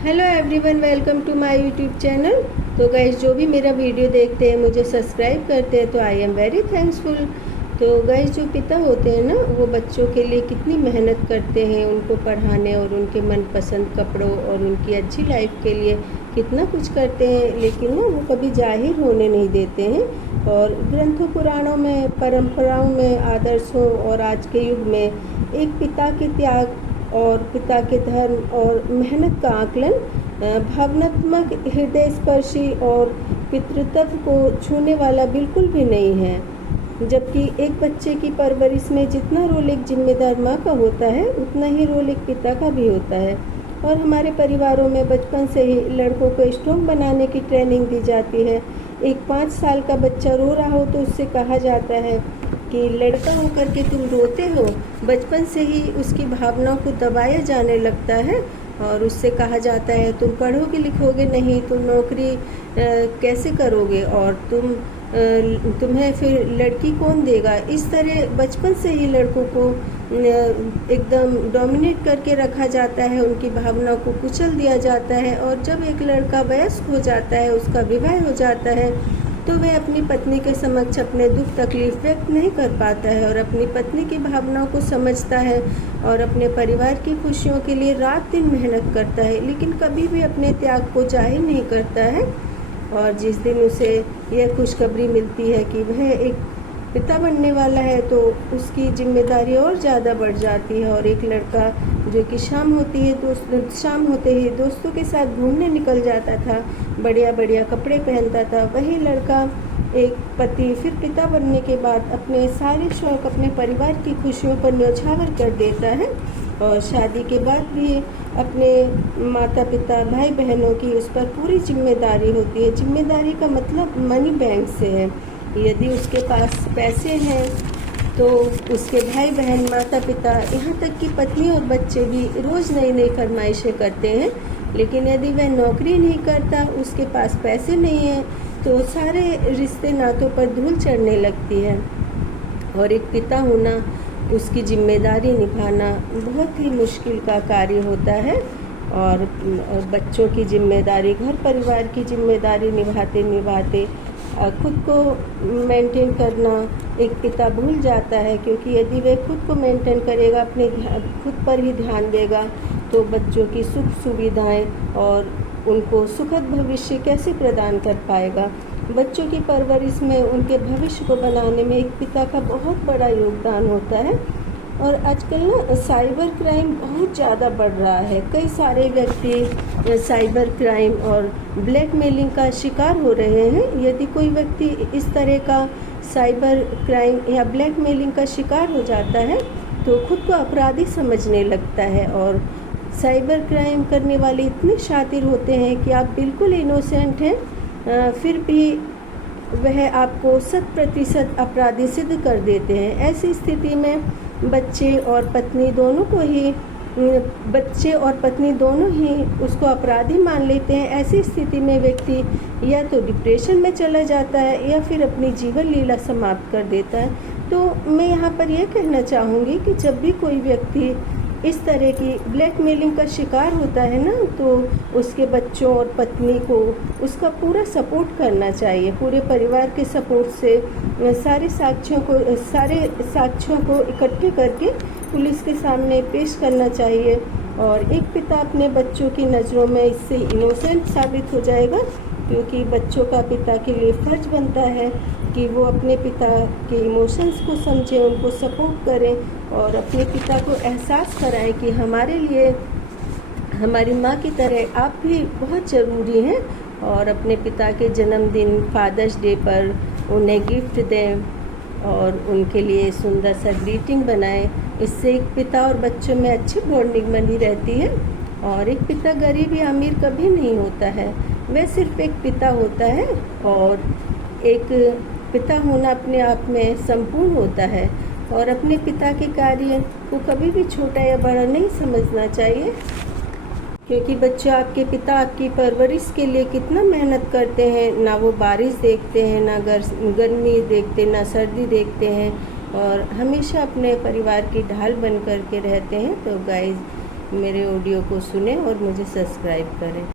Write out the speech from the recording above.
Hello everyone, welcome to my YouTube channel. तो guys, जो भी मेरा वीडियो देखते हैं, मुझे सब्सक्राइब करते हैं, तो आई एम वेरी थैंक्सफुल। तो गाइस, जो पिता होते हैं ना, वो बच्चों के लिए कितनी मेहनत करते हैं, उनको पढ़ाने और उनके मनपसंद कपड़ों और उनकी अच्छी लाइफ के लिए कितना कुछ करते हैं, लेकिन ना वो कभी जाहिर होने नहीं देते हैं। और ग्रंथों, पुराणों में, परंपराओं में, आदर्शों और आज के युग में एक पिता के त्याग और पिता के धर्म और मेहनत का आकलन भावनात्मक, हृदय स्पर्शी और पितृत्व को छूने वाला बिल्कुल भी नहीं है। जबकि एक बच्चे की परवरिश में जितना रोल एक जिम्मेदार माँ का होता है, उतना ही रोल एक पिता का भी होता है। और हमारे परिवारों में बचपन से ही लड़कों को स्ट्रॉन्ग बनाने की ट्रेनिंग दी जाती है। एक 5 साल का बच्चा रो रहा हो तो उससे कहा जाता है कि लड़का होकर के तुम रोते हो। बचपन से ही उसकी भावनाओं को दबाया जाने लगता है और उससे कहा जाता है तुम पढ़ोगे लिखोगे नहीं, तुम नौकरी कैसे करोगे और तुम्हें फिर लड़की कौन देगा। इस तरह बचपन से ही लड़कों को एकदम डोमिनेट करके रखा जाता है, उनकी भावनाओं को कुचल दिया जाता है। और जब एक लड़का वयस्क हो जाता है, उसका विवाह हो जाता है, तो वह अपनी पत्नी के समक्ष अपने दुख तकलीफ व्यक्त नहीं कर पाता है और अपनी पत्नी की भावनाओं को समझता है और अपने परिवार की खुशियों के लिए रात दिन मेहनत करता है, लेकिन कभी भी अपने त्याग को जाहिर नहीं करता है। और जिस दिन उसे यह खुशखबरी मिलती है कि वह एक पिता बनने वाला है, तो उसकी जिम्मेदारी और ज़्यादा बढ़ जाती है। और एक लड़का जो कि शाम होते ही दोस्तों के साथ घूमने निकल जाता था, बढ़िया बढ़िया कपड़े पहनता था, वही लड़का एक पति फिर पिता बनने के बाद अपने सारे शौक, अपने परिवार की खुशियों पर न्यौछावर कर देता है। और शादी के बाद भी अपने माता पिता, भाई बहनों की उस पर पूरी जिम्मेदारी होती है। जिम्मेदारी का मतलब मनी बैंक से है। यदि उसके पास पैसे हैं तो उसके भाई बहन, माता पिता, यहाँ तक कि पत्नी और बच्चे भी रोज़ नई नई फरमाइशें करते हैं। लेकिन यदि वह नौकरी नहीं करता, उसके पास पैसे नहीं है, तो सारे रिश्ते नातों पर धूल चढ़ने लगती है। और एक पिता होना, उसकी जिम्मेदारी निभाना बहुत ही मुश्किल का कार्य होता है। और बच्चों की जिम्मेदारी, घर परिवार की जिम्मेदारी निभाते निभाते खुद को मेंटेन करना एक पिता भूल जाता है, क्योंकि यदि वह खुद को मेंटेन करेगा, अपने खुद पर ही ध्यान देगा, तो बच्चों की सुख सुविधाएं और उनको सुखद भविष्य कैसे प्रदान कर पाएगा। बच्चों की परवरिश में, उनके भविष्य को बनाने में एक पिता का बहुत बड़ा योगदान होता है। और आजकल ना साइबर क्राइम बहुत ज़्यादा बढ़ रहा है। कई सारे व्यक्ति साइबर क्राइम और ब्लैकमेलिंग का शिकार हो रहे हैं। यदि कोई व्यक्ति इस तरह का साइबर क्राइम या ब्लैकमेलिंग का शिकार हो जाता है, तो खुद को अपराधी समझने लगता है। और साइबर क्राइम करने वाले इतने शातिर होते हैं कि आप बिल्कुल इनोसेंट हैं, फिर भी वह आपको 100% अपराधी सिद्ध कर देते हैं। ऐसी स्थिति में बच्चे और पत्नी दोनों ही उसको अपराधी मान लेते हैं। ऐसी स्थिति में व्यक्ति या तो डिप्रेशन में चला जाता है या फिर अपनी जीवन लीला समाप्त कर देता है। तो मैं यहाँ पर यह कहना चाहूँगी कि जब भी कोई व्यक्ति इस तरह की ब्लैकमेलिंग का शिकार होता है ना, तो उसके बच्चों और पत्नी को उसका पूरा सपोर्ट करना चाहिए। पूरे परिवार के सपोर्ट से सारे साक्ष्यों को इकट्ठे करके पुलिस के सामने पेश करना चाहिए। और एक पिता अपने बच्चों की नज़रों में इससे इनोसेंट साबित हो जाएगा, क्योंकि बच्चों का पिता के लिए फ़र्ज बनता है कि वो अपने पिता के इमोशंस को समझें, उनको सपोर्ट करें और अपने पिता को एहसास कराएं कि हमारे लिए हमारी माँ की तरह आप भी बहुत ज़रूरी हैं। और अपने पिता के जन्मदिन, फादर्स डे पर उन्हें गिफ्ट दें और उनके लिए सुंदर सा ग्रीटिंग बनाएं। इससे एक पिता और बच्चों में अच्छी बॉन्डिंग बनी रहती है। और एक पिता गरीब या अमीर कभी नहीं होता है, वह सिर्फ एक पिता होता है। और एक पिता होना अपने आप में संपूर्ण होता है। और अपने पिता के कार्य को कभी भी छोटा या बड़ा नहीं समझना चाहिए, क्योंकि बच्चे आपके पिता आपकी परवरिश के लिए कितना मेहनत करते हैं। ना वो बारिश देखते हैं, ना गर्मी देखते, ना सर्दी देखते हैं, और हमेशा अपने परिवार की ढाल बन कर के रहते हैं। तो गाइस, मेरे ऑडियो को सुने और मुझे सब्सक्राइब करें।